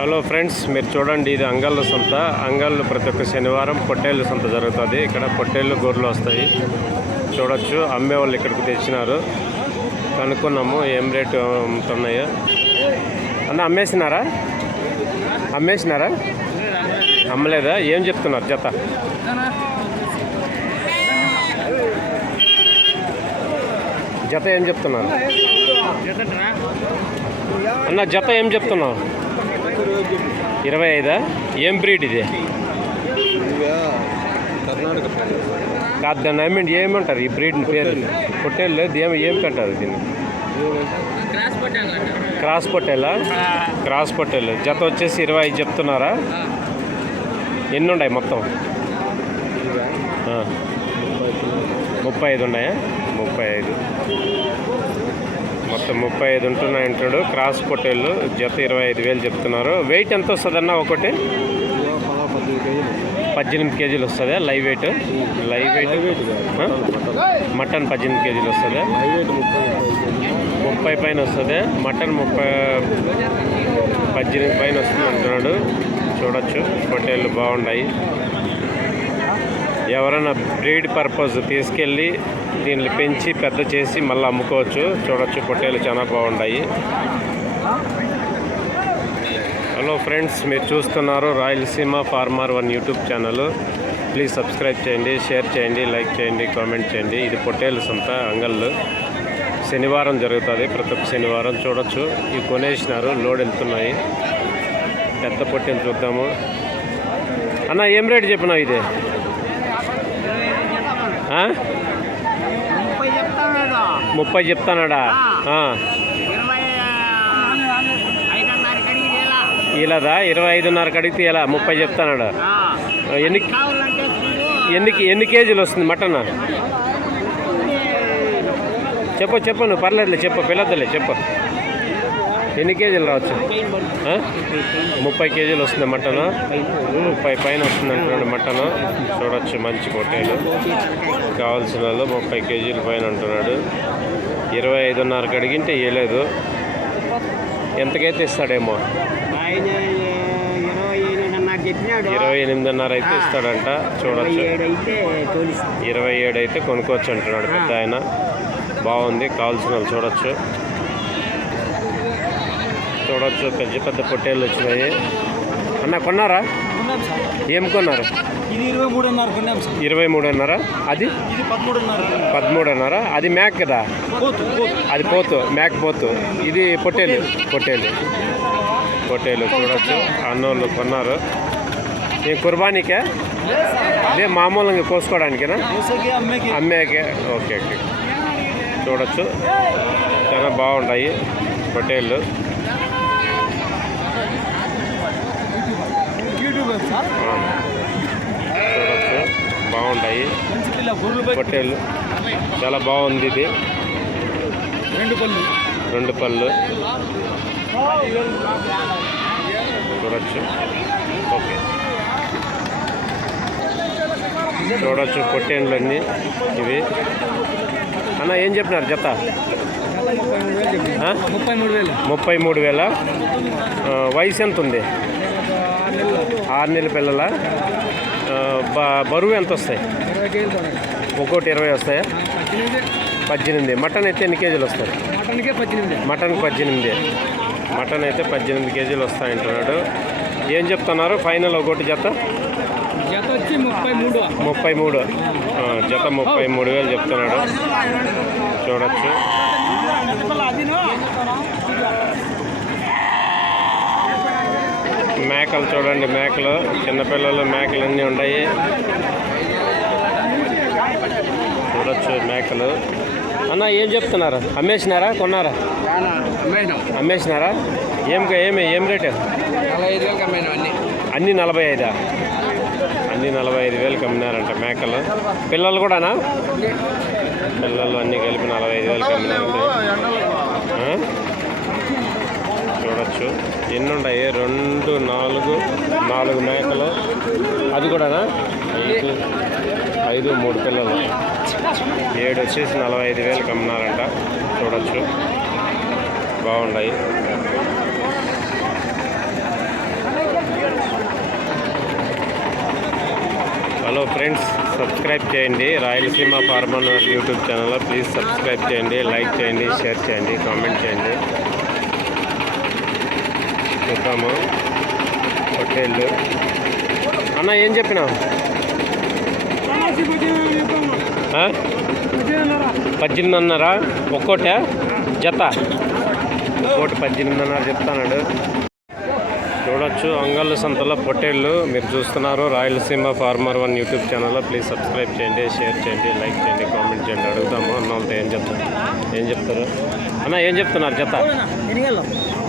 Hello friends, మీరు చూడండి, ఇది అంగళ్ళు సంత. అంగళ్ళు ప్రతి ఒక్క శనివారం పొట్టేళ్ళు సంత జరుగుతుంది. ఇక్కడ పొట్టేళ్ళు గొర్రెలు వస్తాయి చూడొచ్చు. అమ్మే వాళ్ళు ఇక్కడికి తెచ్చినారు. కనుక్కున్నాము ఏం రేటు అమ్ముతున్నాయో. అన్న అమ్మేసినారా? అమ్మలేదా? ఏం చెప్తున్నారు జత? ఏం చెప్తున్నారు అన్న? జత ఏం చెప్తున్నావు? 25. ఏం బ్రీడ్ ఇది? కాదు, దాన్ని ఐ ఏమంటారు ఈ బ్రీడ్ పేరు? పొట్టేళ్ళు ఏం అంటారు దీన్ని? క్రాస్ పొట్టేలా? క్రాస్ పొట్టేళ్ళు. జత వచ్చేసి 25 చెప్తున్నారా? ఎన్ని ఉన్నాయి మొత్తం? 35 ఉన్నాయా? 35 మొత్తం 35 ఉంటున్నాయి అంటాడు. క్రాస్ పొట్టేళ్ళు జత 25,000 చెప్తున్నారు. వెయిట్ ఎంత వస్తుంది అన్న? ఒకటి 18 కేజీలు వస్తుంది. లైవ్ వెయిట్ మటన్ 18 కేజీలు వస్తుంది. 30 పైన వస్తుంది. మటన్ 18 పైన వస్తుంది అంటున్నాడు. చూడొచ్చు, పొట్టేళ్ళు బాగున్నాయి. ఎవరైనా బ్రీడ్ పర్పస్ తీసుకెళ్ళి దీన్ని పెంచి పెద్ద చేసి మళ్ళీ అమ్ముకోవచ్చు. చూడొచ్చు, పొట్టేలు చాలా బాగున్నాయి. హలో ఫ్రెండ్స్, మీరు చూస్తున్నారు Rayalaseema farmer 1 YouTube channel. Please subscribe చేయండి, షేర్ చేయండి, లైక్ చేయండి, కామెంట్ చేయండి. ఇది పొట్టేలు సంత అంగళ్ళు. శనివారం జరుగుతుంది, ప్రతి ఒక్క శనివారం. చూడొచ్చు, ఇవి కొనేసినారు, లోడ్ వెళ్తున్నాయి. పెద్ద పొట్టేలు చూద్దాము. అన్న ఏం రేటు చెప్పినావు ఇది? 30 చెప్తానాడా? ఇలాదా? 25.5 అడిగితే ఇలా 30 చెప్తానాడా? ఎన్ని కేజీలు వస్తుంది మటన్? చెప్పు నువ్వు, పర్లేదులే, చెప్పు, పిల్లద్దులే, చెప్పు. ఎన్ని కేజీలు రావచ్చు? 30 కేజీలు వస్తుంది మటను. 30 పైన వస్తుంది అంటున్నాడు మటను. చూడొచ్చు, మంచి పొట్టేలు. కావాల్సిన వాళ్ళు 30 కేజీల పైన అంటున్నాడు. 25.5 అడిగింటే ఇవ్వలేదు. ఎంతకైతే ఇస్తాడేమో? 28.5 అయితే ఇస్తాడంట. చూడొచ్చు, 27 అయితే కొనుక్కోవచ్చు అంటున్నాడు పెద్ద ఆయన. బాగుంది, కావాల్సిన వాళ్ళు చూడొచ్చు. పెద్ద పొట్టేళ్ళు వచ్చినాయి. అన్న కొన్నారా? ఏం కొన్నారు? 23.5. అది 13.5. అది మ్యాక్ కదా? అది పోతు, మ్యాక్ పోతు. ఇది పొట్టేలు. చూడొచ్చు, అన్నోళ్ళు కొన్నారు. ఈ కుర్బానీకే? అదే మామూలుగా కోసుకోవడానికేనా? అమ్మేకే. ఓకే. చూడొచ్చు, చాలా బాగుంటాయి పొట్టేళ్ళు. చూడొచ్చు, బాగుంటాయి పొట్టేళ్ళు. చాలా బాగుంది ఇది. 2 పళ్ళు చూడొచ్చు. ఓకే, చూడొచ్చు పొట్టేళ్ళన్నీ ఇవి. అన్న ఏం చెప్పినారు జత? 33,000. వయసు ఎంత ఉంది? 6 నెలల పిల్లల. బరువు ఎంత వస్తాయి? ఒక్కోటి 20 వస్తాయా? 18. మటన్ అయితే ఎన్ని కేజీలు వస్తాయి? మటన్కి 18. మటన్ అయితే 18 కేజీలు వస్తాయంటున్నాడు. ఏం చెప్తున్నారు ఫైనల్? ఒకటి జత వచ్చి 33. జత 33,000 చెప్తున్నాడు. చూడొచ్చు, మేకలు చూడండి. మేకలు, చిన్నపిల్లలు మేకలు అన్నీ ఉన్నాయి. చూడొచ్చు మేకలు. అన్న ఏం చెప్తున్నారు? అమ్మేసినారా, కొన్నారా? అమ్మేసినారా? ఏం రేటు? 45,000 అన్నీ 45. అన్నీ 45,000 అమ్మినారంట మేకలు. పిల్లలు కూడానా? పిల్లలు అన్నీ కలిపి 45,000 అమ్మినారంట. చూడొచ్చు, ఎన్ని ఉన్నాయి? 2, 4 మేకలు. అది కూడానా? 5, 3 పిల్లలు. 7 వచ్చేసి 45,000 అమ్మినారంట. చూడొచ్చు, బాగున్నాయి. ఫ్రెండ్స్, సబ్స్క్రైబ్ చేయండి రాయలసీమ ఫార్మర్ యూట్యూబ్ ఛానల్లో. ప్లీజ్ సబ్స్క్రైబ్ చేయండి, లైక్ చేయండి, షేర్ చేయండి, కామెంట్ చేయండి. చూద్దాము పొట్టేళ్ళు. అన్న ఏం చెప్పినావు? 18.5 ఒక్కోట జత, ఒక్కోటి 18.5 చెప్తాడు. చూడొచ్చు అంగళ్ళు సంతలో పొట్టేళ్ళు మీరు చూస్తున్నారు రాయలసీమ ఫార్మర్ 1 యూట్యూబ్ ఛానల్లో. ప్లీజ్ సబ్స్క్రైబ్ చేయండి, షేర్ చేయండి, లైక్ చేయండి, కామెంట్ చేయండి. అడుగుదాము అన్న వాళ్ళతో ఏం చెప్తారు అన్న? ఏం చెప్తున్నారు జత?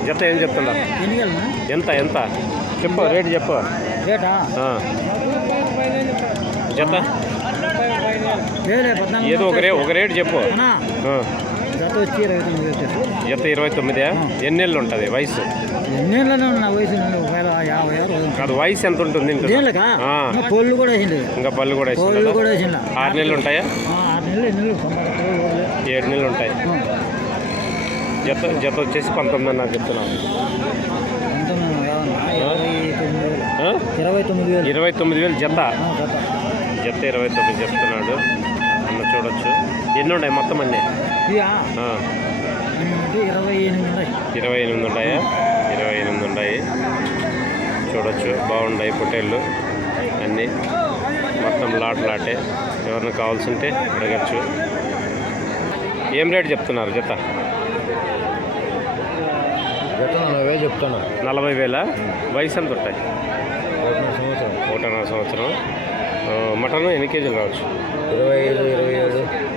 జత ఏం చెప్తున్నారు? ఎంత చెప్పు, రేటు చెప్పు. జత ఏదో ఒక రేటు చెప్పు. జత 29. ఎన్ని నెలలు ఉంటుంది వయసు? కాదు, వయసు ఎంత ఉంటుంది? పళ్ళు కూడా ఇంకా పళ్ళు కూడా 6 నెలలు ఉంటాయా? 7 నెలలు ఉంటాయి. జత వచ్చేసి 19 నాకు చెప్తున్నాను. 29,000 జత. జత 29 చెప్తున్నాడు అన్న. చూడొచ్చు ఎన్ని ఉన్నాయి మొత్తం అన్నీ? 28 ఉంటాయా? 28 ఉన్నాయి. చూడొచ్చు బాగున్నాయి పొట్టేళ్ళు అన్నీ. మొత్తం లాటే. ఎవరైనా కావాల్సింటే అడగచ్చు. ఏం రేటు చెప్తున్నారు జత? 40,000 చెప్తాను. 40,000. వయసు ఎంత ఉంటాయి? 1.5 సంవత్సరం. మటన్ ఎన్ని కేజీలు కావచ్చు?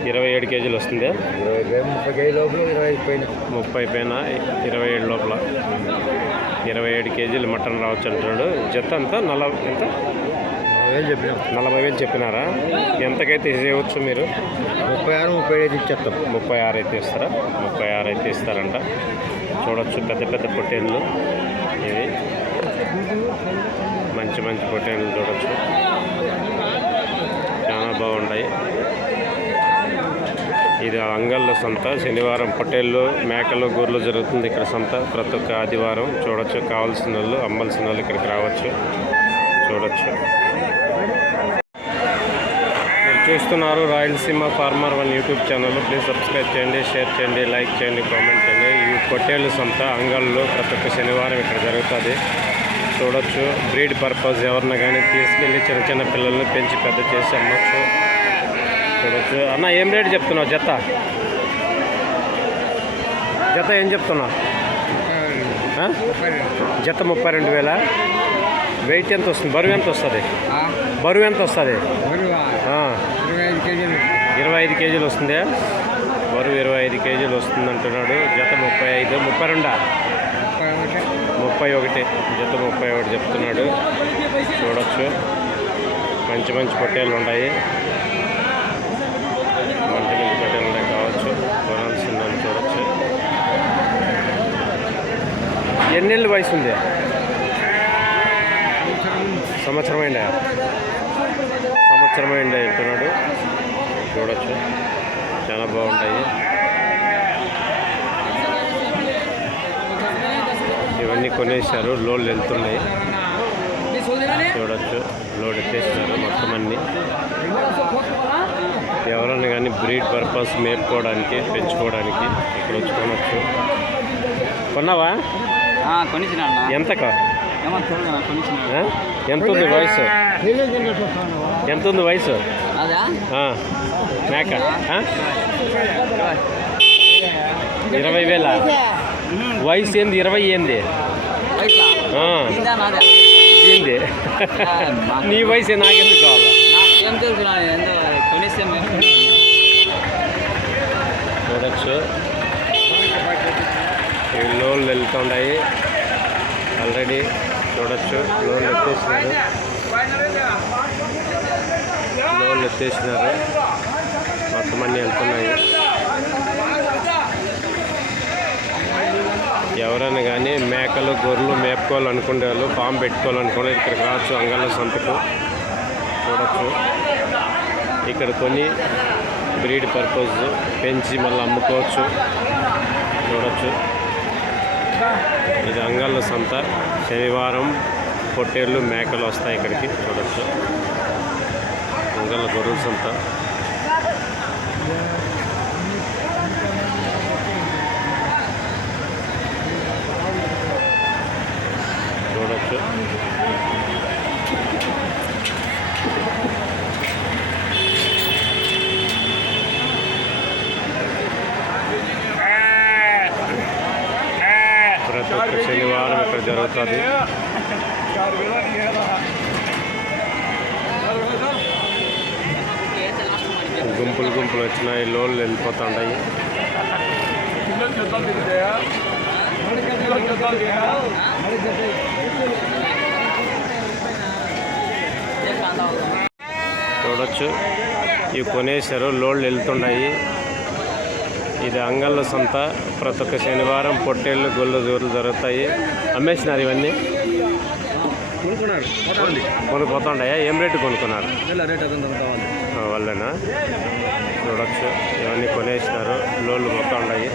27 కేజీలు వస్తుంది. 30 కేజీ లోపల 30 పైన 27 లోపల 27 కేజీలు మటన్ రావచ్చు అంటున్నాడు. జత అంతా ఎంత? 40,000 చెప్పినారా? ఎంతకైతే ఇవ్వచ్చు మీరు? 36 ఇచ్చేస్తాం. 36 అయితే ఇస్తారా? 36 అయితే ఇస్తారంట. చూడొచ్చు పెద్ద పొట్టేళ్ళు ఇవి. మంచి పొట్టేళ్ళు చూడొచ్చు, చాలా బాగున్నాయి. ఇది అంగళ్ళ సంత. శనివారం పొట్టేళ్ళు, మేకలు, గొర్రెలు జరుగుతుంది ఇక్కడ సంత ప్రతి ఒక్క ఆదివారం. చూడొచ్చు కావాల్సిన వాళ్ళు, అమ్మాల్సిన వాళ్ళు ఇక్కడికి రావచ్చు. చూడొచ్చు. మీరు చూస్తున్నారు Rayalaseema farmer 1 YouTube channel. Please subscribe చేయండి, షేర్ చేయండి, లైక్ చేయండి, కామెంట్ చేయండి. ఈ పొట్టేళ్ళు సంత అంగళ్ళు ప్రతి ఒక్క శనివారం ఇక్కడ జరుగుతుంది. చూడొచ్చు బ్రీడ్ పర్పస్ ఎవరిన కానీ తీసుకెళ్ళి చిన్న పిల్లల్ని పెంచి పెద్ద చేసి అమ్మచ్చు. చూడొచ్చు అన్న. ఏం రేటు చెప్తున్నావు జత? ఏం చెప్తున్నావు? జత 32,000. వెయిట్ ఎంత వస్తుంది? బరువు ఎంత వస్తుంది? 25 కేజీలు వస్తుంది. బరువు 25 కేజీలు వస్తుంది అంటున్నాడు. జత 35, 32, 31. జత 31 చెప్తున్నాడు. చూడొచ్చు మంచి పొట్టేళ్ళు ఉన్నాయి. మంచి పొట్టేళ్ళు ఉన్నాయి కావచ్చు, కొనాల్సిందని. చూడొచ్చు ఎన్ని నెలలు వయసు ఉంది? సంవత్సరమైంది అంటున్నాడు. చూడొచ్చు చాలా బాగుంటాయి. ఇవన్నీ కొనేసారు, లోడ్లు వెళ్తున్నాయి. చూడొచ్చు లోడ్ ఎత్తేసినారు మొత్తం అన్నీ. ఎవరైనా కానీ బ్రీడ్ పర్పస్ మేపుకోవడానికి, పెంచుకోవడానికి ఇక్కడ వచ్చి కొనవచ్చు. కొన్నావా? ఎంతకా? ఎంత ఉంది వయసు? మేక 20,000. వయసు ఏంది? 20 ఏంది? ఏంది నీ వయసు? నాకెందుకు కావాలా? చూడొచ్చు ఈ లోన్లు వెళ్తున్నాయి ఆల్రెడీ. చూడొచ్చు లోన్లు ఎత్తేసినారు. మొత్తం అన్నీ వెళ్తున్నాయి. ఎవరైనా కానీ మేకలు, గొర్రెలు మేపుకోవాలనుకునే వాళ్ళు, ఫామ్ పెట్టుకోవాలనుకునే ఇక్కడికి రావచ్చు అంగళ్ళ సంతకు. చూడొచ్చు ఇక్కడ కొన్ని బ్రీడ్ పర్పస్ పెంచి మళ్ళీ అమ్ముకోవచ్చు. చూడొచ్చు ఇది అంగళ్ళ సంత. శనివారం పొట్టేళ్ళు, మేకలు వస్తాయి ఇక్కడికి. చూడొచ్చు అంగళ్ళ గొర్రెల సంత. చూడొచ్చు. ప్రతి ఒక్క శనివారం ఇక్కడ జరుగుతుంది. గుంపులు గుంపులు వచ్చినాయి, లోన్లు వెళ్ళిపోతుంటాయి. చూడొచ్చు, ఇవి కొనేసారు, లోన్లు వెళ్తున్నాయి. ఇది అంగళ్ళ సంత. ప్రతి ఒక్క శనివారం పొట్టేళ్ళు గొల్ల జోర్లు జరుగుతాయి. అమ్మేసినారు ఇవన్నీ, కొనుక్కోతుంటాయా? ఏం రేటు కొనుక్కున్నారు వాళ్ళేనా? చూడొచ్చు, ఇవన్నీ కొనేసినారు, లోన్లు పోతుంటాయి.